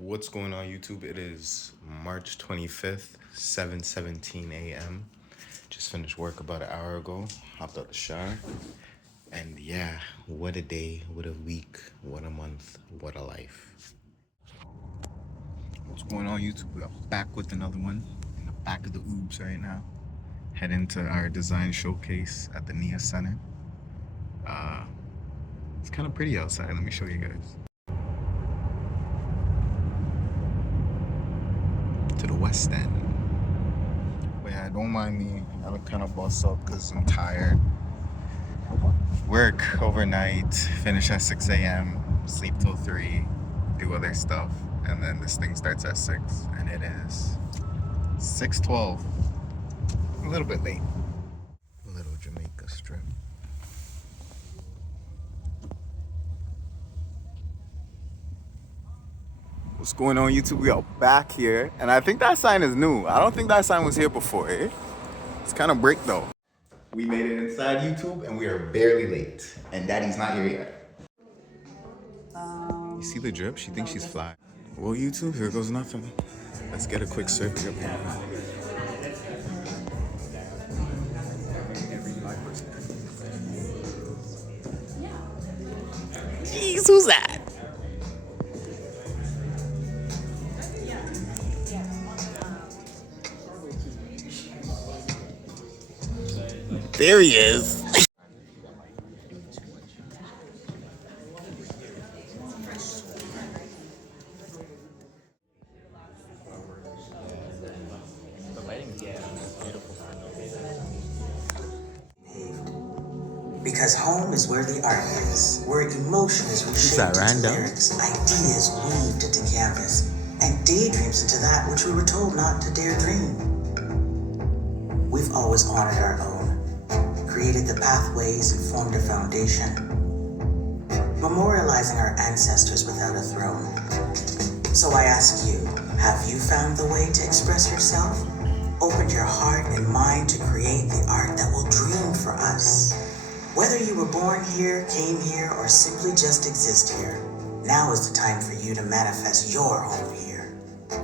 What's going on YouTube? It is March 25th, 7:17 a.m. Just finished work about an hour ago. Hopped out the shower. And yeah, what a day, what a week, what a month, what a life. What's going on YouTube? We are back with another one in the back of the oops right now. Heading to our design showcase at the NIA Center. It's kind of pretty outside. Let me show you guys. To the west end. But yeah, don't mind me. I look kind of bossed up because I'm tired. Work overnight, finish at 6 a.m., sleep till 3, do other stuff, and then this thing starts at 6, and it is 6:12. A little bit late. Little Jamaica strip. What's going on YouTube? We are back here, and I think that sign is new. I don't think that sign was here before, eh? It's kind of brick though. We made it inside YouTube, and we are barely late, and Daddy's not here yet. You see the drip? She thinks she's fly. Well, YouTube, here goes nothing. Let's get a quick selfie up here. Jeez, who's that? There he is. Because home is where the art is, where emotion is reshaped into lyrics, ideas weaved into canvas, and daydreams into that which we were told not to dare dream. We've always honored our own, created the pathways and formed a foundation, memorializing our ancestors without a throne. So I ask you, have you found the way to express yourself? Opened your heart and mind to create the art that will dream for us. Whether you were born here, came here, or simply just exist here, now is the time for you to manifest your home here.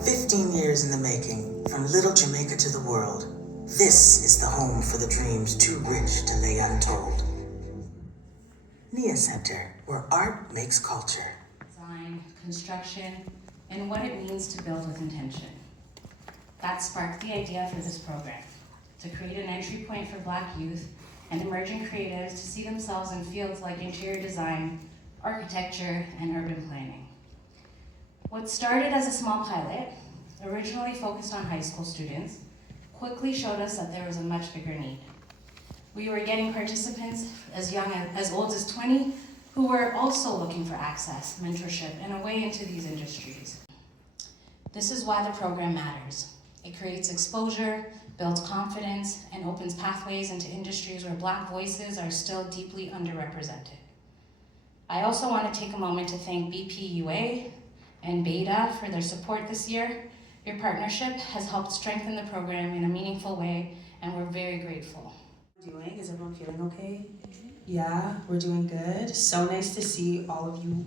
15 years in the making, from little Jamaica to the world, this is the home for the dreams too rich to lay untold. NIA Center, where art makes culture. Design, construction, and what it means to build with intention. That sparked the idea for this program, to create an entry point for Black youth and emerging creatives to see themselves in fields like interior design, architecture, and urban planning. What started as a small pilot, originally focused on high school students, quickly showed us that there was a much bigger need. We were getting participants as old as 20 who were also looking for access, mentorship, and a way into these industries. This is why the program matters. It creates exposure, builds confidence, and opens pathways into industries where Black voices are still deeply underrepresented. I also want to take a moment to thank BPUA and Beta for their support this year. Your partnership has helped strengthen the program in a meaningful way, and we're very grateful. Doing? Is everyone feeling okay? Yeah, we're doing good. So nice to see all of you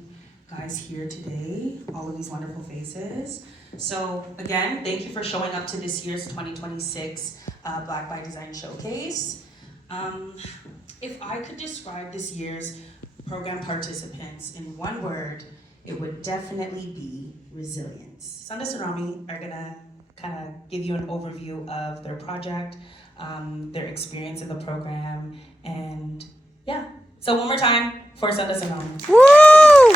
guys here today, all of these wonderful faces. So again, thank you for showing up to this year's 2026 Black by Design Showcase. If I could describe this year's program participants in one word, it would definitely be resilience. Sanda Sarami are gonna kind of give you an overview of their project, their experience in the program, and yeah. So one more time for Sanda Sarami. Woo!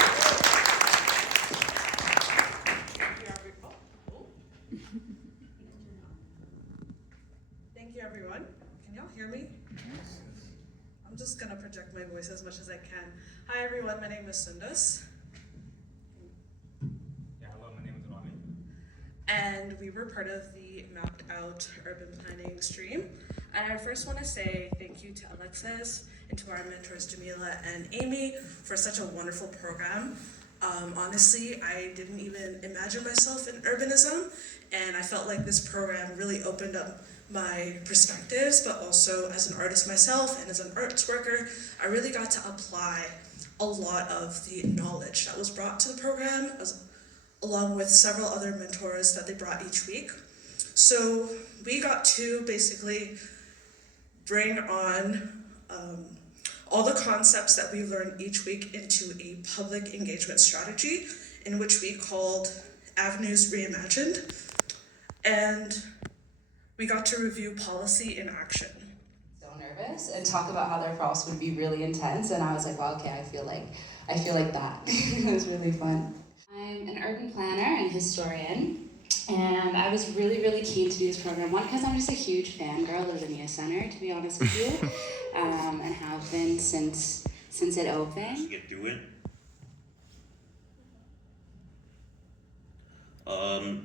Thank you, everyone. Can y'all hear me? I'm just gonna project my voice as much as I can. Hi, everyone. My name is Sundus. Yeah, hello, my name is Rami. And we were part of the Mapped Out Urban Planning stream. And I first want to say thank you to Alexis and to our mentors Jamila and Amy for such a wonderful program. Honestly, I didn't even imagine myself in urbanism, and I felt like this program really opened up my perspectives, but also as an artist myself and as an arts worker, I really got to apply a lot of the knowledge that was brought to the program, as along with several other mentors that they brought each week. So we got to basically bring on all the concepts that we learned each week into a public engagement strategy in which we called Avenues Reimagined. And we got to review policy in action. So nervous and talk about how their process would be really intense, and I was like, well, okay, I feel like that. It was really fun. I'm an urban planner and historian, and I was really, really keen to do this program. One, because I'm just a huge fangirl of the Mia Center, to be honest with you, and have been since it opened. Get through it.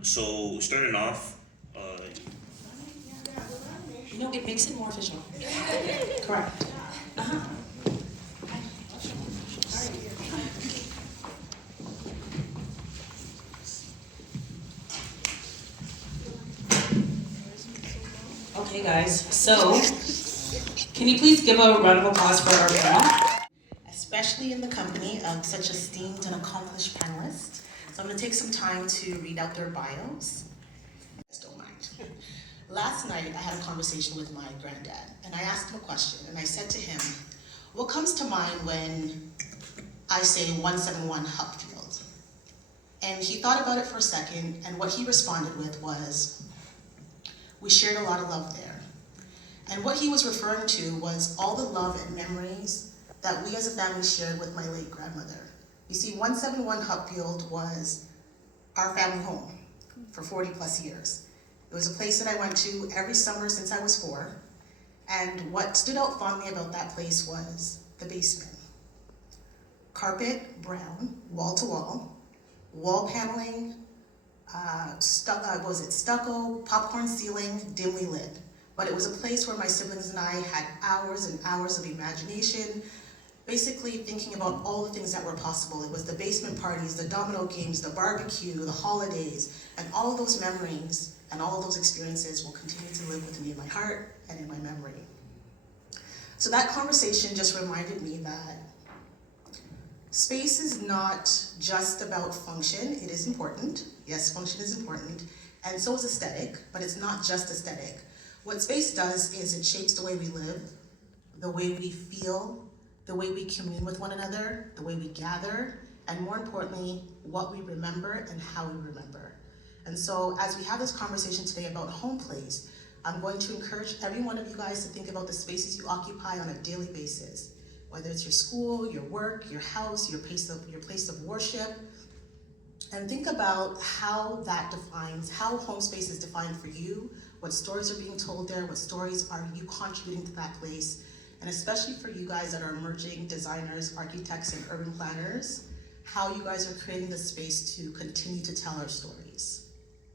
So starting off, No, it makes it more official. Correct. Okay, guys, so can you please give a round of applause for our panel? Especially in the company of such esteemed and accomplished panelists. So I'm gonna take some time to read out their bios. Just don't mind. Last night, I had a conversation with my granddad, and I asked him a question, and I said to him, what comes to mind when I say 171 Hupfield? And he thought about it for a second, and what he responded with was, we shared a lot of love there. And what he was referring to was all the love and memories that we as a family shared with my late grandmother. You see, 171 Hupfield was our family home for 40 plus years. It was a place that I went to every summer since I was 4. And what stood out fondly about that place was the basement. Carpet, brown, wall to wall, wall paneling, stucco, popcorn ceiling, dimly lit. But it was a place where my siblings and I had hours and hours of imagination, basically thinking about all the things that were possible. It was the basement parties, the domino games, the barbecue, the holidays, and all of those memories and all of those experiences will continue to live with me in my heart and in my memory. So that conversation just reminded me that space is not just about function. It is important. Yes, function is important. And so is aesthetic, but it's not just aesthetic. What space does is it shapes the way we live, the way we feel, the way we commune with one another, the way we gather, and more importantly, what we remember and how we remember. And so as we have this conversation today about home place, I'm going to encourage every one of you guys to think about the spaces you occupy on a daily basis, whether it's your school, your work, your house, your place of worship, and think about how that defines, how home space is defined for you, what stories are being told there, what stories are you contributing to that place, and especially for you guys that are emerging designers, architects, and urban planners, how you guys are creating the space to continue to tell our stories.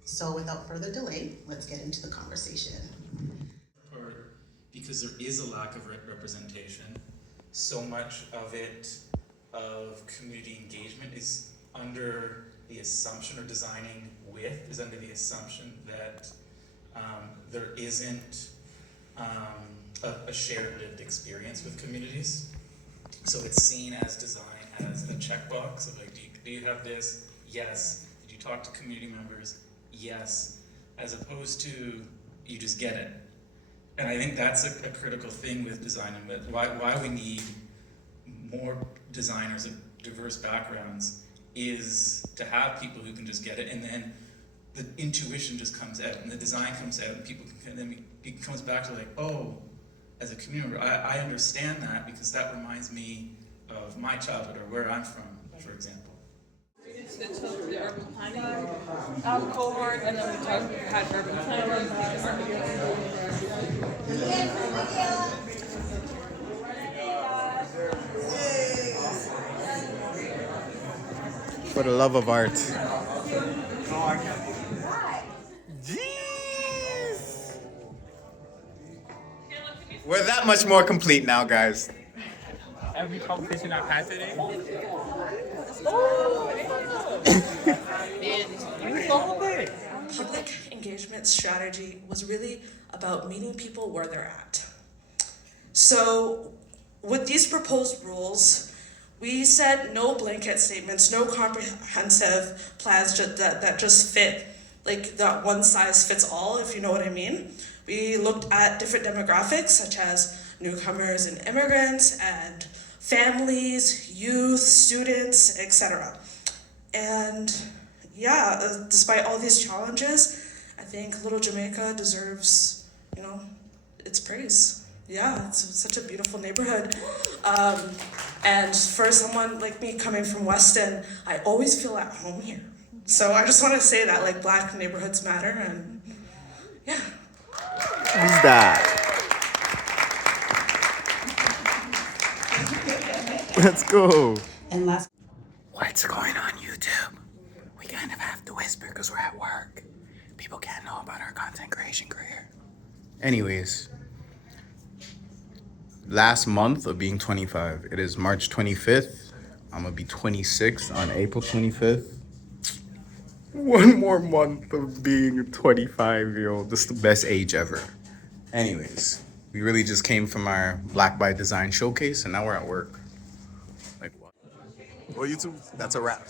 So without further delay, let's get into the conversation. Because there is a lack of representation, so much of it, of community engagement is under the assumption, or designing with, is under the assumption that there isn't a shared lived experience with communities. So it's seen as design as a checkbox of like, do you have this? Yes. Did you talk to community members? Yes. As opposed to, you just get it. And I think that's a critical thing with design, and with why we need more designers of diverse backgrounds is to have people who can just get it, and then the intuition just comes out, and the design comes out, and people can, and then it comes back to like, oh, as a community member, I understand that because that reminds me of my childhood or where I'm from, for example. The urban planning cohort, and then we had urban planning. For the love of art. Jeez! We're that much more complete now, guys. Every conversation I've had today. Public engagement strategy was really about meeting people where they're at. So with these proposed rules, We said no blanket statements, no comprehensive plans that just fit, like that one size fits all, if you know what I mean. We looked at different demographics such as newcomers and immigrants and families, youth, students, etc. And yeah, despite all these challenges, I think Little Jamaica deserves, its praise. Yeah, it's such a beautiful neighborhood. And for someone like me coming from Weston, I always feel at home here. So I just want to say that, like, Black neighborhoods matter, and yeah. Who's that? Let's go. And last. What's going on YouTube? We kind of have to whisper because we're at work. People can't know about our content creation career. Anyways, last month of being 25, it is March 25th. I'm gonna be 26 on April 25th. One more month of being a 25-year-old. This is the best age ever. Anyways, we really just came from our Black by Design showcase and now we're at work. Like what? Well, YouTube, that's a wrap.